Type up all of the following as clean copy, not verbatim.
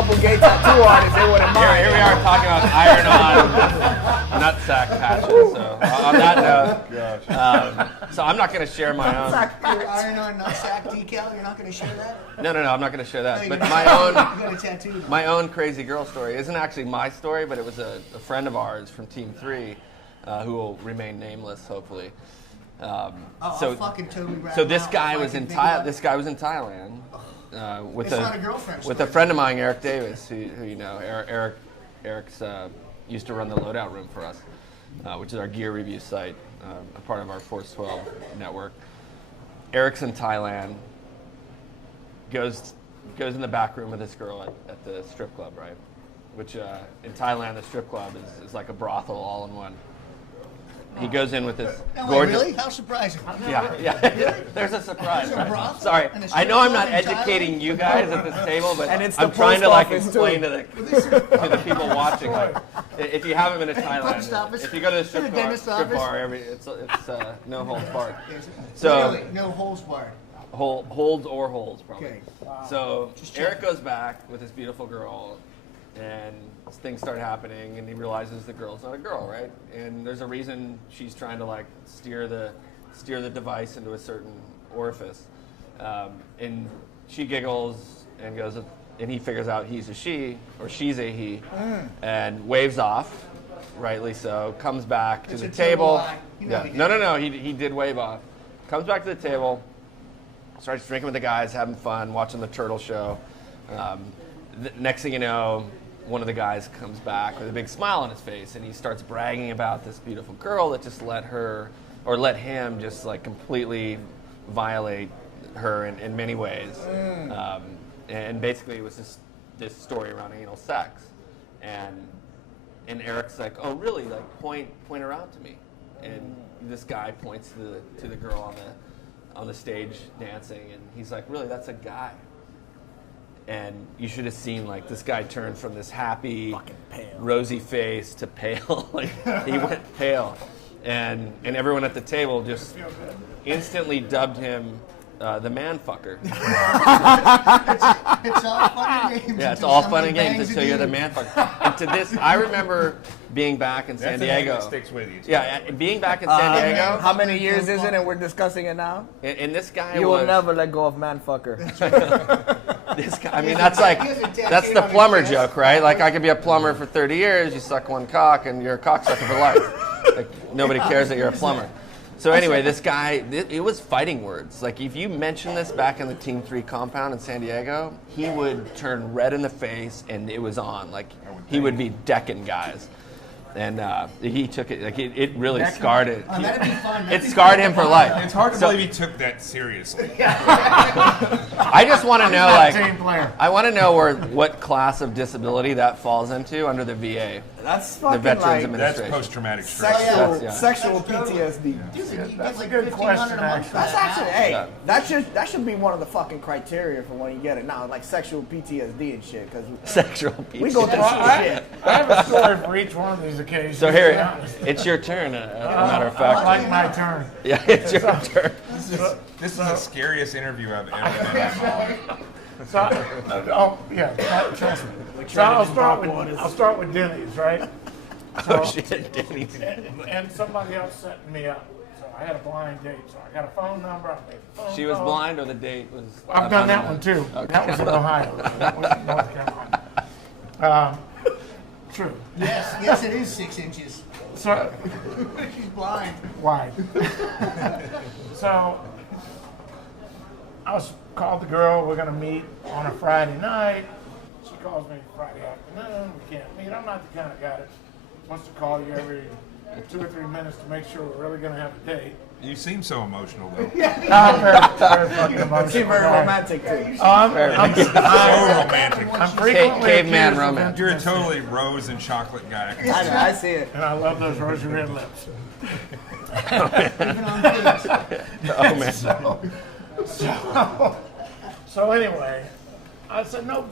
couple gay tattoo artists, they wouldn't mind. Here we are talking about iron-on nutsack patches. So on that note, so I'm not going to share my own. Your iron-on nutsack decal. You're not going to share that. No, I'm not going to share that. No, But you got a tattoo. my own crazy girl story isn't actually my story, but it was a friend of ours from Team 3 who will remain nameless, hopefully. I'll fucking totally wrap so this out guy if I was can in think about it. This guy was in Thailand with It's not a girlfriend with a story. friend of mine, Eric Davis, who you know. Eric's used to run the Loadout Room for us, which is our gear review site, a part of our Force 12 network. Eric's in Thailand. Goes in the back room with this girl at the strip club, right? Which in Thailand, the strip club is like a brothel all in one. He goes in with this gorgeous. Really? How surprising! Yeah. There's a surprise. There's a brothel Sorry, and a I strip know I'm club not in educating Thailand? you guys at this table, but And it's I'm the trying to post like office, explain too. to the people watching. Like, if you haven't been to Post Thailand, office. if you go to the strip The dentist office. bar, it's no holds barred. So Really, no holes barred. holds or holes probably. Okay. So Just check. Eric goes back with this beautiful girl, and things start happening, and he realizes the girl's not a girl, right? And there's a reason she's trying to like steer the device into a certain orifice, and she giggles and goes, and he figures out he's a she or she's a he, and waves off, rightly so. Comes back to It's the a total table. lie. You know he did. No. He did wave off. Comes back to the table. Starts drinking with the guys, having fun, watching the turtle show. Next thing you know, one of the guys comes back with a big smile on his face, and he starts bragging about this beautiful girl that just let him just like completely violate her in many ways. And basically it was this story around anal sex. And Eric's like, oh really? Like point her out to me. And this guy points to the girl on the stage dancing, and he's like, really, that's a guy. And you should have seen like this guy turned from this happy, rosy face to pale. Like he went pale, and everyone at the table just instantly dubbed him the man fucker. It's all fun and games. Yeah, it's until all somebody fun and games bangs until a you're the dude. man fucker. And to this, I remember being back in San That's the name Diego. that sticks with you. Yeah, being back in San Diego. How many years is it and we're discussing it now? And this guy You was will never let go of man fucker. this guy. I mean, that's the plumber joke, right? Like I could be a plumber for 30 years. You suck one cock, and you're a cocksucker for life. Like nobody cares that you're a plumber. So anyway, this guy, it was fighting words. Like if you mentioned this back in the Team 3 compound in San Diego, he would turn red in the face, and it was on. Like he would be decking guys. And he took it, like it really scarred it. That'd be fun. It scarred him for life. It's hard to believe he took that seriously. I just want to know, like, Team player. I want to know what class of disability that falls into under the VA, That's the fucking Veterans like Administration. That's post-traumatic stress. sexual, Yeah. sexual PTSD. Dude, that's a good question, actually. That's actually, hey, Yeah. that should be one of the fucking criteria for when you get it now, like sexual PTSD and shit, because Sexual PTSD. we go through Well, some shit. I have a story for each one of these occasions. So to be here, honest. it's your turn. As a matter of I fact, like my turn. yeah, it's your turn. This is the scariest interview I've ever been involved. So, trust me. So I'll start with Dennys, right? Oh shit, Dennys. And somebody else setting me up. So I had a blind date. So I got a phone number. I made a phone She was call. blind, or the date was. I've done that one too. That was in Ohio. That was in North Carolina. True. Yes, it is 6 inches. So She's blind. wide. So called the girl. We're gonna meet on a Friday night. She calls me Friday afternoon. We can't meet. I'm not the kind of guy that wants to call you every 2 or 3 minutes to make sure we're really gonna have a date. You seem so emotional, though. I'm very fucking emotional. She's very romantic too. I'm So romantic. frequently Caveman accused of romance. You're a totally rose and chocolate guy. I see it. and I love those rosy red lips. Even on kids. Oh man. So anyway, I said no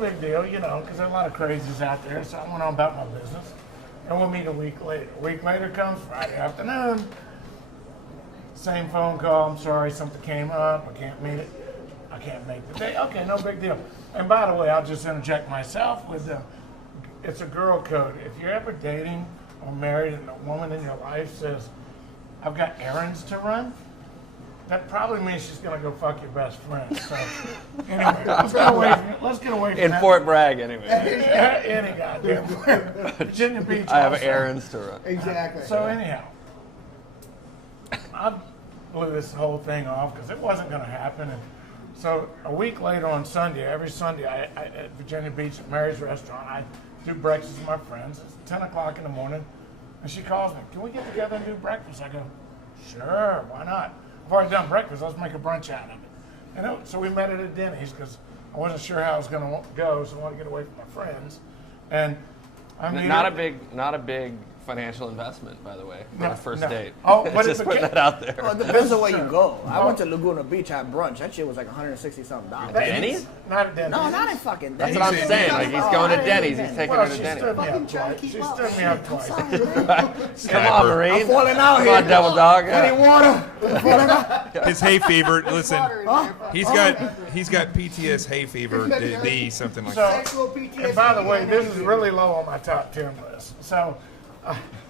big deal, you know, because there are a lot of crazies out there. So I went on about my business, and we'll meet a week later. A week later comes Friday afternoon. Same phone call. I'm sorry, something came up. I can't meet it. I can't make the day. Okay, no big deal. And by the way, I'll just interject myself with it's a girl code. If you're ever dating or married and a woman in your life says, I've got errands to run, that probably means she's gonna go fuck your best friend. So anyway, let's get away from In that. Fort Bragg, anyway. Any goddamn Virginia Beach. I have also. errands to run. Exactly. So anyhow, I blew this whole thing off because it wasn't going to happen. And so a week later on Sunday, every Sunday I at Virginia Beach at Mary's restaurant, I do breakfast with my friends. It's 10 o'clock in the morning, and she calls me, can we get together and do breakfast? I go, sure, why not? I've already done breakfast, let's make a brunch out of it. And so we met at a Dennys because I wasn't sure how I was going to go, so I wanted to get away from my friends. And I mean, Not a big financial investment, by the way, for a first date. Oh, but just it putting that out there. Well, it depends on where you Sure. go. I Oh. went to Laguna Beach, had brunch. That shit was like $160-something. Denny's? Not at Denny's. No, not in fucking That's Denny's. what I'm saying. Like, he's going to Denny's. He's taking Well, her to she Denny's. stood me Fucking up trying to twice. keep She up. stood me up I'm twice. sorry, man. Come on, Marine. I'm falling out Come here. on, Devil Dog. Any water? I'm falling out. His hay fever. Listen, Water in there. he's got PTS hay fever D something like So, that. Sexual PTSD. and by the way, this is really low on my top 10 list. So,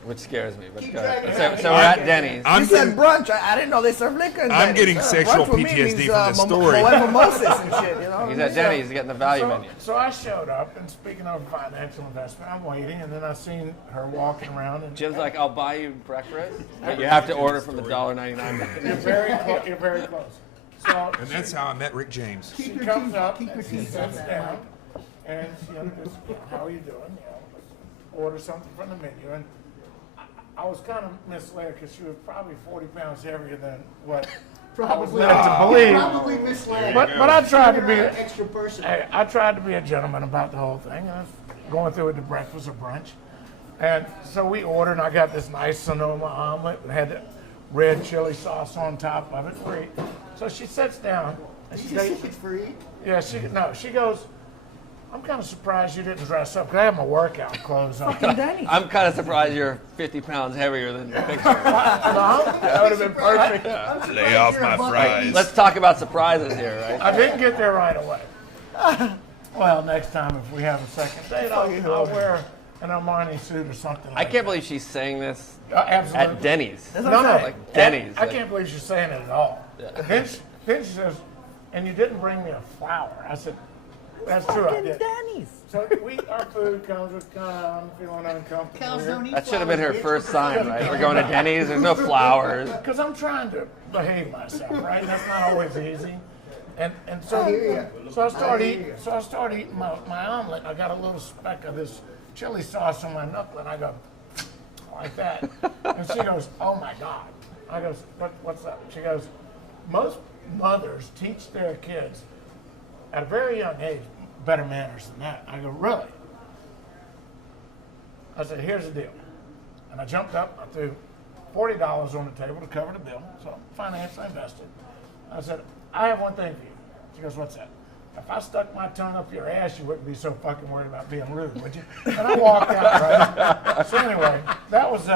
Which scares me. But Keep go ahead. dragging it. So we're at Denny's. You I'm said getting, brunch. I didn't know they serve liquor in I'm Denny's. getting Yeah, sexual brunch with me PTSD means, from this story. Moet mimosas and shit, you know? He's at Denny's. He's getting the value menu. so I showed up, and speaking of financial investment, I'm waiting, and then I seen her walking around, and Jim's like, I'll buy you breakfast. But you have to order from the $1.99 menu. you're very close. So and that's how I met Rick James. she Keep your comes teeth- up keep and your she teeth sits in down, and she goes, how are you doing? You know, order something from the menu, and I was kind of misled because she was probably 40 pounds heavier than what I was Probably. led to believe. Probably misled. But I tried to be. You're an extra person. Hey, I tried to be a gentleman about the whole thing. And I was going through it to breakfast or brunch. And so we ordered, and I got this nice Sonoma omelet and had the red chili sauce on top of it. Free. So she sits down. And she It's free. yeah, she goes, I'm kind of surprised you didn't dress up because I have my workout clothes on. Denny's. I'm kind of surprised you're 50 pounds heavier than the picture. That would have been perfect. Lay off my fries. Let's talk about surprises here, right? I didn't get there right away. Well, next time if we have a second date, I'll wear an Armani suit or something I like can't believe she's saying this absolutely. at Denny's. That's No, what I'm no, saying. Like Denny's. I can't believe she's saying it at all. Then she says, and you didn't bring me a flower. I said, that's true, I Fucking did. Denny's. So our food comes with I'm feeling uncomfortable Cows here. don't eat That should have been her flowers, first bitch. sign, right? We're going to Denny's. There's no flowers. Because I'm trying to behave myself, right? That's not always easy. And so I hear ya. so I start I hear eating ya. so I start eating my omelet. I got a little speck of this chili sauce on my knuckle, and I go like that. And she goes, "Oh my God!" I goes, "What's up?" She goes, "Most mothers teach their kids at a very young age better manners than that." I go, "Really?" I said, "Here's the deal," and I jumped up. I threw $40 on the table to cover the bill, so financially invested. I said, I have one thing for you. She goes, what's that? If I stuck my tongue up your ass, you wouldn't be so fucking worried about being rude, would you? And I walked out, right? So anyway, that was,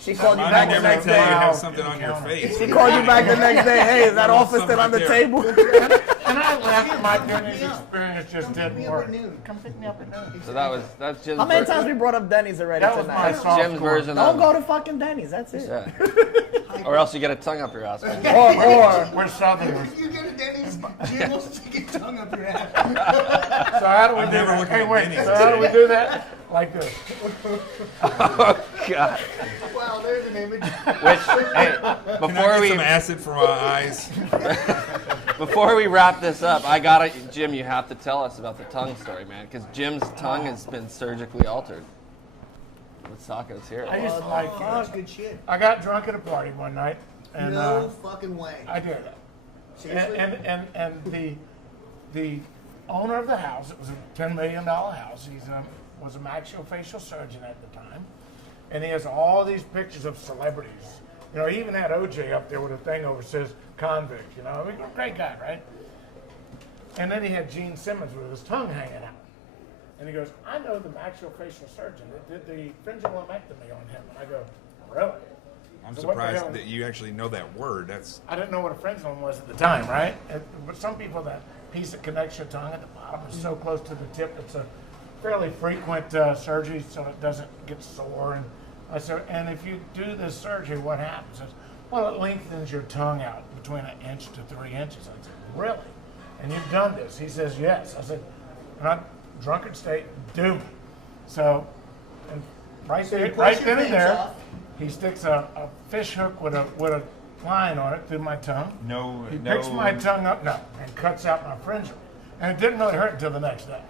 She called you I back the never next tell you day. have something on your face. She called you back the next day. Hey, is that office still on the table? and I left. My Denny's experience just didn't Me up work. at noon. Come pick me up at noon. So that's Jim's How many times we brought up Denny's already That was my tonight? soft Jim's core. version Don't of go to fucking Denny's. That's it. yeah. Or else you get a tongue up your ass. Or we're Southerners. You get a Denny's, Jim will stick your tongue up your ass. So how do we I'm do never that? looking Hey, at wait. Denny's. So how do we do that? Like this. Oh God. Wow, there's an image. Which hey, Can I before get we some acid for my eyes? before we wrap this up, I gotta Jim, you have to tell us about the tongue story, man, because Jim's tongue has been surgically altered. Let's talk. Let's hear I it. used to like That's good shit. I got drunk at a party one night, and No fucking way. I did. Seriously? And the owner of the house, it was a $10 million house. He was a maxillofacial surgeon at the time, and he has all these pictures of celebrities. You know, he even had OJ up there with a thing over says convict. You know, great guy, right? And then he had Gene Simmons with his tongue hanging out. And he goes, I know the maxillofacial surgeon that did the frenulumectomy on him. And I go, really? I'm So what the surprised hell- that you actually know that word. I didn't know what a friend zone was at the time, right? But some people, that piece that connects your tongue at the bottom is so close to the tip, it's a fairly frequent surgery, so it doesn't get sore. And I said, and if you do this surgery, what happens? I said, well, it lengthens your tongue out between 1 inch to 3 inches. I said, really? And you've done this? He says, yes. I said, and I'm drunken state, do it. So, and right So you there, push right your then and pants there, off. he sticks a fish hook with a line on it through my tongue. No, He no. picks my tongue up, and cuts out my frenulum. And it didn't really hurt until the next day.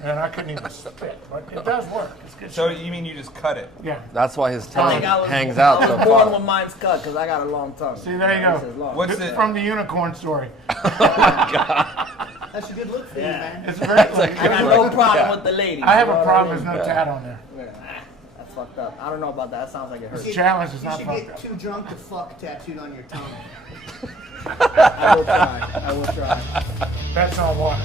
And I couldn't even spit, but it does work. It's good So shit. you mean you just cut it? Yeah. That's why his I tongue think I was, hangs out I so was born far. when mine's cut because I got a long tongue. See, there you This go. is long. What's This is it- from the unicorn story. That's a good look for you, man. It's very I got no problem with the ladies. I have you know a what problem. mean? There's no tat on there. Yeah. That's fucked up. I don't know about that. That sounds like it hurts. The challenge is You not should fucked get up. too drunk to fuck tattooed on your tongue. I will try. I will try. That's on water.